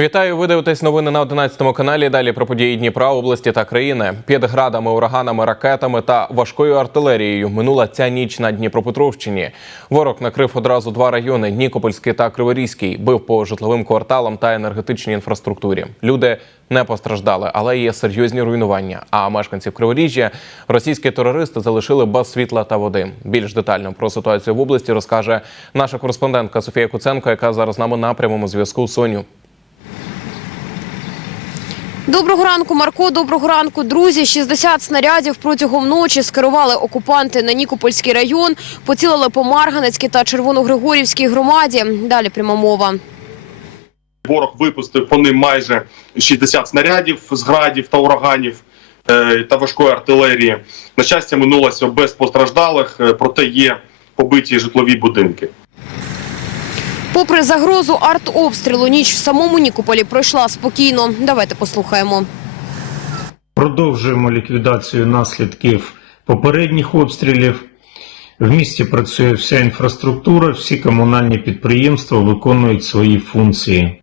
Вітаю, ви дивитесь новини на 11 каналі. Далі про події Дніпра, області та країни. Під градами, ураганами, ракетами та важкою артилерією минула ця ніч на Дніпропетровщині. Ворог накрив одразу два райони: Нікопольський та Криворізький. Бив по житловим кварталам та енергетичній інфраструктурі. Люди не постраждали, але є серйозні руйнування. А мешканців Криворіжжя російські терористи залишили без світла та води. Більш детально про ситуацію в області розкаже наша кореспондентка Софія Куценко, яка зараз з нами на прямому зв'язку. Соню. Доброго ранку, Марко. Доброго ранку, друзі. 60 снарядів протягом ночі скерували окупанти на Нікопольський район, поцілили по Марганецькій та Червоногригорівській громаді. Далі пряма мова. Ворог випустив по ним майже 60 снарядів з градів та ураганів е, та важкої артилерії. На щастя, минулося без постраждалих, е, проте є побиті житлові будинки. Попри загрозу артобстрілу, ніч в самому Нікополі пройшла спокійно. Давайте послухаємо. Продовжуємо ліквідацію наслідків попередніх обстрілів. В місті працює вся інфраструктура, всі комунальні підприємства виконують свої функції.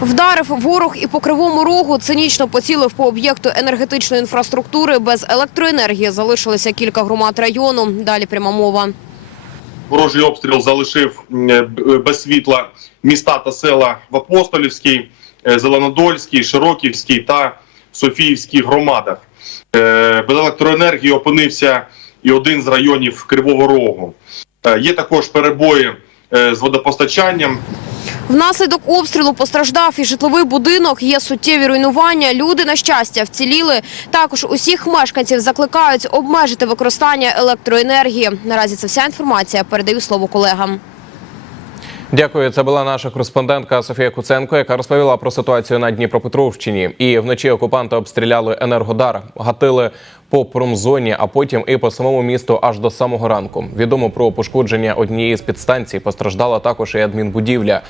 Вдарив ворог і по кривому рогу цинічно поцілив по об'єкту енергетичної інфраструктури. Без електроенергії залишилося кілька громад району. Далі пряма мова. Ворожий обстріл залишив е, б- без світла міста та села в Апостолівській, е, Зеленодольській, Широківській та Софіївській громадах. Е, Без електроенергії опинився і один з районів Кривого Рогу. Е, Є також перебої е, з водопостачанням. Внаслідок обстрілу постраждав і житловий будинок. Є суттєві руйнування. Люди, на щастя, вціліли. Також усіх мешканців закликають обмежити використання електроенергії. Наразі це вся інформація. Передаю слово колегам. Дякую. Це була наша кореспондентка Софія Куценко, яка розповіла про ситуацію на Дніпропетровщині. І вночі окупанти обстріляли енергодар, гатили по промзоні, а потім і по самому місту аж до самого ранку. Відомо про пошкодження однієї з підстанцій. Постраждала також і адмінбудівля.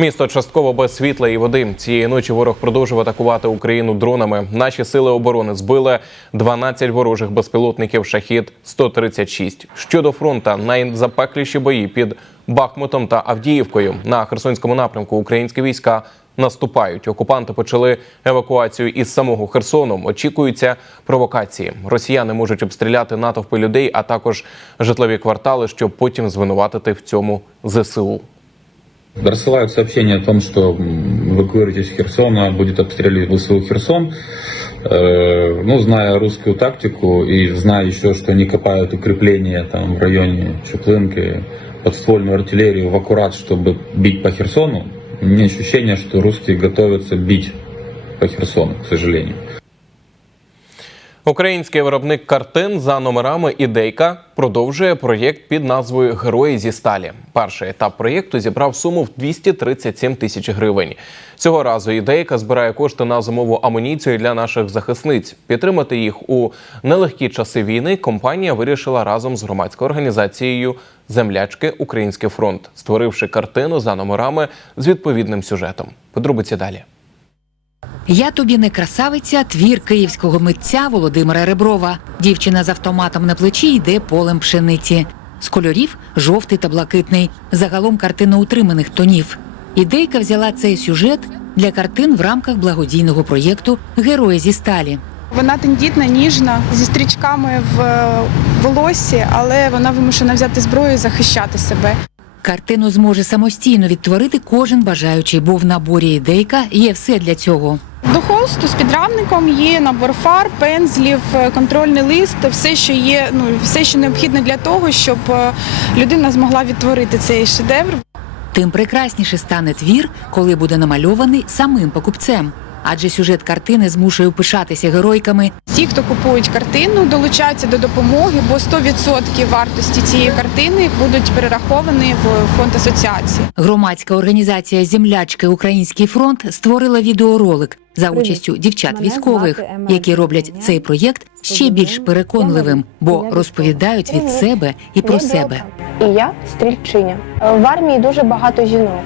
Місто частково без світла і води. Цієї ночі ворог продовжив атакувати Україну дронами. Наші сили оборони збили 12 ворожих безпілотників шахід 136 Щодо фронта, найзапекліші бої під Бахмутом та Авдіївкою на Херсонському напрямку. Українські війська наступають. Окупанти почали евакуацію із самого Херсону. Очікуються провокації. Росіяни можуть обстріляти натовпи людей, а також житлові квартали, щоб потім звинуватити в цьому ЗСУ. Рассылают сообщение о том, что м, эвакуируйтесь из Херсона, будет обстреливать ВСУ Херсон. Э, ну, зная русскую тактику и зная еще, что они копают укрепления там в районе Чеплынки, подствольную артиллерию в аккурат, чтобы бить по Херсону, у меня ощущение, что русские готовятся бить по Херсону, к сожалению. Український виробник картин за номерами Ідейка продовжує проєкт під назвою Герої зі сталі. Перший етап проєкту зібрав суму в 237 тисяч гривень. Цього разу ідейка збирає кошти на зимову амуніцію для наших захисниць. Підтримати їх у нелегкі часи війни компанія вирішила разом з громадською організацією Землячки Український фронт, створивши картину за номерами з відповідним сюжетом. Подробиці далі. Я тобі не красавиця, твір київського митця Володимира Реброва. Дівчина з автоматом на плечі йде полем пшениці. З кольорів жовтий та блакитний. Загалом картина утриманих тонів. Ідейка взяла цей сюжет для картин в рамках благодійного проєкту Герої зі сталі. Вона тендітна, ніжна, зі стрічками в е, волоссі, але вона вимушена взяти зброю і захищати себе. Картину зможе самостійно відтворити кожен бажаючий, бо в наборі ідейка є все для цього. До холсту з підрамником є набор фар, пензлів, е, контрольний лист, все, що є, ну все, що необхідно для того, щоб е, людина змогла відтворити цей шедевр. Тим прекрасніше стане твір, коли буде намальований самим покупцем. Адже сюжет картини змушує пишатися геройками Ті, хто купують картину, долучаються до допомоги, бо 100% вартості цієї картини будуть перераховані в фонд асоціації. Громадська організація Землячки Український фронт створила відеоролик за участю дівчат військових, які роблять цей проєкт ще більш переконливим, бо розповідають від себе і про себе. І я стрільчиня. В армії дуже багато жінок.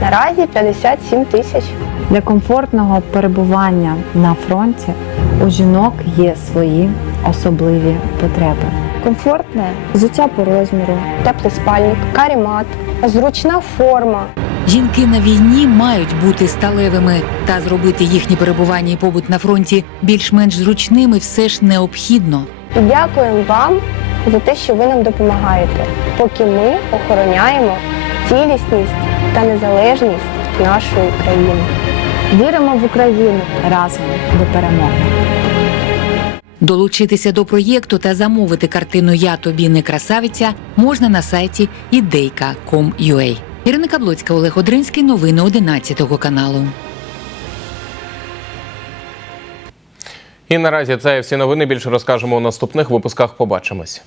Наразі 57 тисяч. Для комфортного перебування на фронті у жінок є свої особливі потреби. Комфортне взуття по розміру, теплий спальник, карімат, зручна форма. Жінки на війні мають бути сталевими та зробити їхні перебування і побут на фронті більш-менш зручними все ж необхідно. І дякуємо вам за те, що ви нам допомагаєте, поки ми охороняємо цілісність та незалежність нашої країни. Віримо в Україну разом до перемоги. Долучитися до проєкту та замовити картину Я тобі не красавиця можна на сайті ідейка.com.ua. Ірина Каблоцька, Олег Одринський. Новини 11 каналу. І наразі це всі новини. Більше розкажемо у наступних випусках. Побачимось.